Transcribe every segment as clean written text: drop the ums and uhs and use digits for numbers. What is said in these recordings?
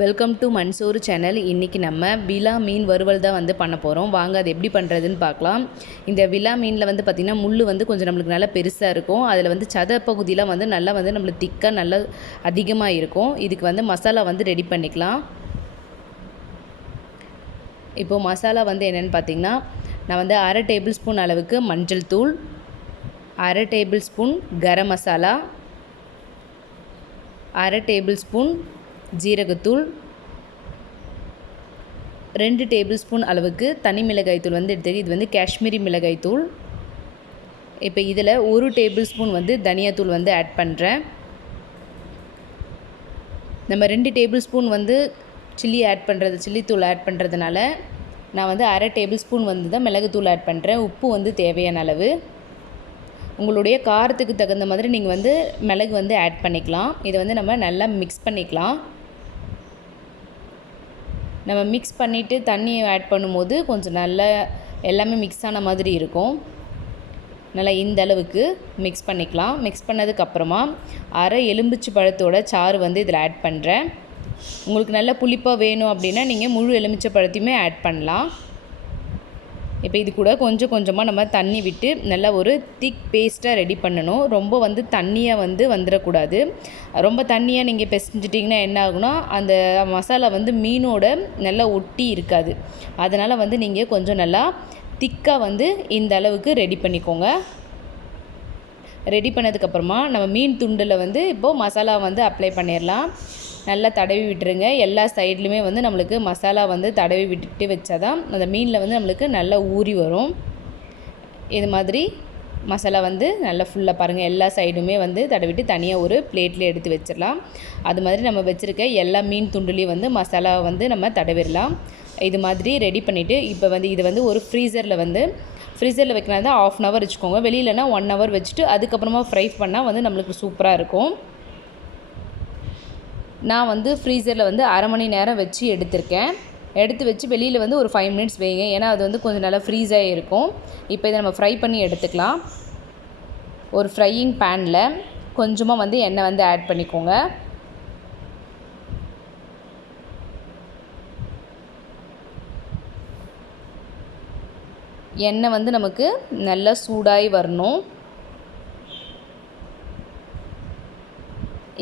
Welcome to Mansoor channel. இன்றைக்கி நம்ம விலா மீன் வறுவல் தான் வந்து பண்ண போகிறோம். வாங்க அது எப்படி பண்ணுறதுன்னு பார்க்கலாம். இந்த விலா மீனில் வந்து பார்த்திங்கன்னா முள் வந்து கொஞ்சம் நம்மளுக்கு நல்லா பெருசாக இருக்கும். அதில் வந்து சத பகுதியெலாம் வந்து நல்லா வந்து நம்மளுக்கு திக்காக நல்லா அதிகமாக இருக்கும். இதுக்கு வந்து மசாலா வந்து ரெடி பண்ணிக்கலாம். இப்போது மசாலா வந்து என்னென்னு பார்த்திங்கன்னா, நான் வந்து 1/2 டேபிள் ஸ்பூன் அளவுக்கு மஞ்சள் தூள், 1/2 table spoon garam masala, 1/2 table spoon ஜீரகத்தூள், 2 டேபிள் ஸ்பூன் அளவுக்கு தனி மிளகாய் தூள் வந்து எடுத்துருக்கு. இது வந்து காஷ்மீரி மிளகாய் தூள். இப்போ இதில் 1 டேபிள் ஸ்பூன் வந்து தனியாத்தூள் வந்து ஆட் பண்ணுறேன். நம்ம 2 டேபிள் ஸ்பூன் வந்து சில்லி தூள் ஆட் பண்ணுறதுனால நான் வந்து 1/2 டேபிள் ஸ்பூன் வந்து தான் மிளகுத்தூள் ஆட் பண்ணுறேன். உப்பு வந்து தேவையான அளவு. உங்களுடைய காரத்துக்கு தகுந்த மாதிரி நீங்கள் வந்து மிளகு வந்து ஆட் பண்ணிக்கலாம். இதை வந்து நம்ம நல்லா மிக்ஸ் பண்ணிக்கலாம். நம்ம மிக்ஸ் பண்ணிவிட்டு தண்ணியை ஆட் பண்ணும்போது கொஞ்சம் நல்லா எல்லாமே மிக்ஸ் ஆன மாதிரி இருக்கும். நல்லா இந்த அளவுக்கு மிக்ஸ் பண்ணிக்கலாம். மிக்ஸ் பண்ணதுக்கப்புறமா 1/2 எலுமிச்சை பழத்தோட சாறு வந்து இதில் ஆட் பண்ணுறேன். உங்களுக்கு நல்லா புளிப்பாக வேணும் அப்படின்னா நீங்கள் முழு எலுமிச்சை பழத்தையுமே ஆட் பண்ணலாம். இப்போ இது கூட கொஞ்சம் கொஞ்சமாக நம்ம தண்ணி விட்டு நல்லா ஒரு திக் பேஸ்ட்டாக ரெடி பண்ணணும். ரொம்ப வந்து தண்ணியாக வந்து வந்துடக்கூடாது. ரொம்ப தண்ணியாக நீங்கள் பிசைஞ்சிட்டிங்கன்னா என்ன ஆகுனா அந்த மசாலா வந்து மீனோட நல்லா ஒட்டி இருக்காது. அதனால் வந்து நீங்கள் கொஞ்சம் நல்லா திக்காக வந்து இந்த அளவுக்கு ரெடி பண்ணிக்கோங்க. ரெடி பண்ணதுக்கப்புறமா நம்ம மீன் துண்டில் வந்து இப்போது மசாலா வந்து அப்ளை பண்ணிடலாம். நல்லா தடவி விட்டுருங்க. எல்லா சைட்லையுமே வந்து நம்மளுக்கு மசாலா வந்து தடவி விட்டுட்டு வச்சா தான் அந்த மீனில் வந்து நம்மளுக்கு நல்லா ஊறி வரும். இது மாதிரி மசாலா வந்து நல்லா ஃபுல்லாக பாருங்கள் எல்லா சைடுமே வந்து தடவிட்டு தனியாக ஒரு பிளேட்டில் எடுத்து வச்சிடலாம். அது மாதிரி நம்ம வச்சுருக்க எல்லா மீன் துண்டுலேயும் வந்து மசாலாவை வந்து நம்ம தடவிடலாம். இது மாதிரி ரெடி பண்ணிவிட்டு இப்போ வந்து இது வந்து ஒரு ஃப்ரீசரில் வைக்கணும் தான் 1/2 hour வச்சுக்கோங்க. வெளியிலனா 1 hour வச்சுட்டு அதுக்கப்புறமா ஃப்ரை பண்ணால் வந்து நம்மளுக்கு சூப்பராக இருக்கும். நான் வந்து ஃப்ரீசரில் வந்து 1/2 மணி நேரம் வச்சு எடுத்து வச்சு வெளியில் வந்து ஒரு 5 minutes வைங்க. ஏன்னா அது வந்து கொஞ்சம் நல்லா ஃப்ரீஸ் ஆகி இருக்கும். இப்போ இதை நம்ம ஃப்ரை பண்ணி எடுத்துக்கலாம். ஒரு ஃப்ரையிங் பேனில் கொஞ்சமாக வந்து எண்ணெய் வந்து ஆட் பண்ணிக்கோங்க. எண்ணெய் வந்து நமக்கு நல்லா சூடாகி வரணும்.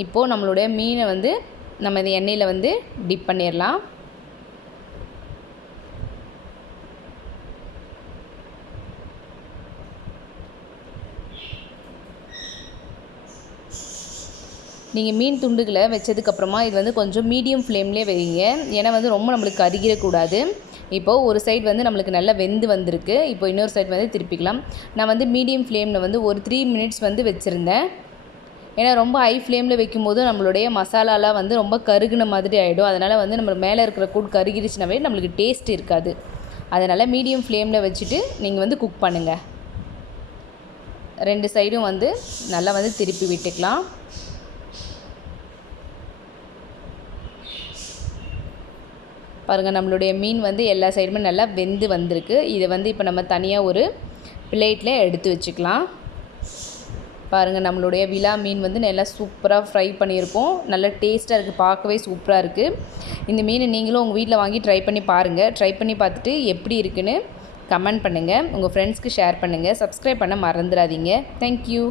இப்போது நம்மளுடைய மீனை வந்து நம்ம இந்த எண்ணெயில் வந்து டிப் பண்ணிடலாம். நீங்கள் மீன் துண்டுகளை வச்சதுக்கப்புறமா இது வந்து கொஞ்சம் மீடியம் ஃப்ளேம்லேயே வைங்க. ஏன்னா வந்து ரொம்ப நம்மளுக்கு கருகிடக்கூடாது. இப்போது ஒரு சைடு வந்து நம்மளுக்கு நல்லா வெந்து வந்திருக்கு. இப்போ இன்னொரு சைடு வந்து திருப்பிக்கலாம். நான் வந்து மீடியம் ஃப்ளேமில் வந்து ஒரு 3 minutes வந்து வச்சுருந்தேன். ஏன்னா ரொம்ப ஹை ஃப்ளேமில் வைக்கும்போது நம்மளுடைய மசாலாலாம் வந்து ரொம்ப கருகுன மாதிரி ஆகிடும். அதனால் வந்து நம்ம மேலே இருக்கிற கூடு கருகிடுச்சுனாவே நம்மளுக்கு டேஸ்ட் இருக்காது. அதனால் மீடியம் ஃப்ளேமில் வச்சுட்டு நீங்கள் வந்து குக் பண்ணுங்கள். 2 சைடும் வந்து நல்லா வந்து திருப்பி விட்டுக்கலாம். பாருங்கள் நம்மளுடைய மீன் வந்து எல்லா சைடுமே நல்லா வெந்து வந்திருக்கு. இதை வந்து இப்போ நம்ம தனியாக ஒரு பிளேட்டில் எடுத்து வச்சுக்கலாம். பாருங்கள் நம்மளுடைய விலா மீன் வந்து நல்லா சூப்பராக ஃப்ரை பண்ணியிருக்கோம். நல்லா டேஸ்ட்டாக இருக்குது. பார்க்கவே சூப்பராக இருக்குது. இந்த மீனை நீங்களும் உங்கள் வீட்டில் வாங்கி ட்ரை பண்ணி பாருங்கள். ட்ரை பண்ணி பார்த்துட்டு எப்படி இருக்குன்னு கமெண்ட் பண்ணுங்கள். உங்கள் ஃப்ரெண்ட்ஸ்க்கு ஷேர் பண்ணுங்கள். சப்ஸ்கிரைப் பண்ண மறந்துடாதீங்க. தேங்க்யூ.